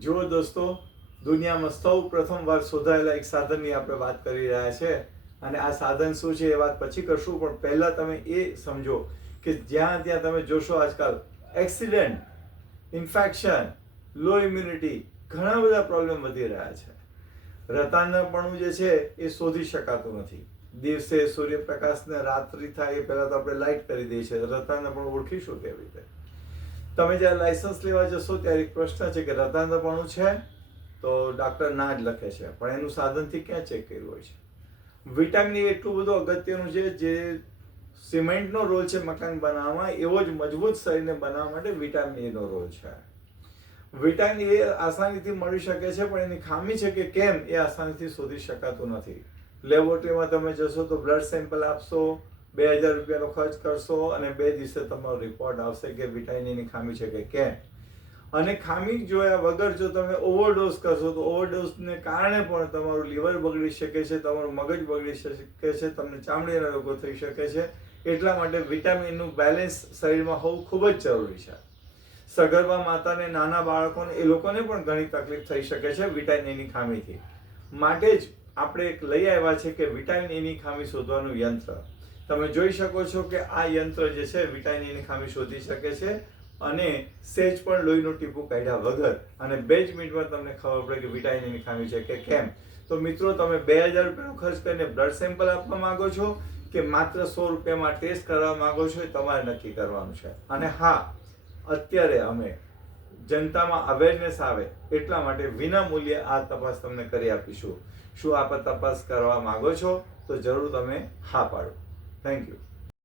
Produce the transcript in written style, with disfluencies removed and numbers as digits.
જુઓ દોસ્તો, દુનિયામાં સૌ પ્રથમવાર શોધાયેલા એક સાધનની આપણે વાત કરી રહ્યા છે. અને આ સાધન શું છે એ વાત પછી કરશું, પણ પહેલાં તમે એ સમજો કે જ્યાં ત્યાં તમે જોશો આજકાલ એક્સિડન્ટ, ઇન્ફેક્શન, લો ઇમ્યુનિટી, ઘણા બધા પ્રોબ્લેમ વધી રહ્યા છે. રતાનપણું જે છે એ શોધી શકાતું નથી. દિવસે સૂર્યપ્રકાશને રાત્રિ થાય એ પહેલાં તો આપણે લાઇટ કરી દઈએ છીએ. રતાનપણું ઓળખીશું કેવી રીતે? તમે જ્યારે લાયસન્સ લેવા જશો ત્યારે એક પ્રશ્ન છે કે રતાનપણું છે, તો ડૉક્ટર ના જ લખે છે, પણ એનું સાધનથી ક્યાં ચેક કર્યું હોય છે? વિટામિન એટલું બધું અગત્યનું છે, જે સિમેન્ટનો રોલ છે મકાન બનાવવામાં, એવો જ મજબૂત શરીરને બનાવવા માટે વિટામિન એનો રોલ છે. વિટામિન એ આસાનીથી મળી શકે છે, પણ એની ખામી છે કે કેમ એ આસાનીથી શોધી શકાતું નથી. લેબોરેટરીમાં તમે જશો તો બ્લડ સેમ્પલ આપશો, 2000 રૂપિયાનો ખર્ચ કરશો અને 2 દિવસે તમારો રિપોર્ટ આવશે કે વિટામિનની ખામી છે કે કેમ. અને ખામી જોયા વગર જો તમે ઓવરડોઝ કરશો તો ઓવરડોઝને કારણે પણ તમારું લીવર બગડી શકે છે, તમારું મગજ બગડી શકે છે, તમને ચામડીના રોગો થઈ શકે છે. એટલા માટે વિટામિનનું બેલેન્સ શરીરમાં હોવું ખૂબ જ જરૂરી છે. સગર્ભા માતાને, નાના બાળકોને, એ લોકોને પણ ઘણી તકલીફ થઈ શકે છે વિટામિન એની ખામીથી. માટે જ આપણે એક લઈ આવ્યા છે કે વિટામિન એની ખામી શોધવાનું યંત્ર. તમે જોઈ શકો છો કે આ યંત્ર જે છે વિટામિન એની ખામી શોધી શકે છે, અને સહેજ પણ લોહીનું ટીપું કાઢ્યા વગર, અને 2 જ મિનિટમાં તમને ખબર પડે કે વિટામિન એની ખામી છે કે કેમ. તો મિત્રો, તમે 2000 રૂપિયાનો ખર્ચ કરીને બ્લડ સેમ્પલ આપવા માંગો છો કે માત્ર 100 રૂપિયામાં ટેસ્ટ કરવા માંગો છો, એ તમારે નક્કી કરવાનું છે. અને હા, અત્યારે અમે જનતામાં અવેરનેસ આવે એટલા માટે વિના મૂલ્યે આ તપાસ તમને કરી આપીશું. શું આપ તપાસ કરવા માંગો છો? તો જરૂર તમે હા પાડો. Thank you.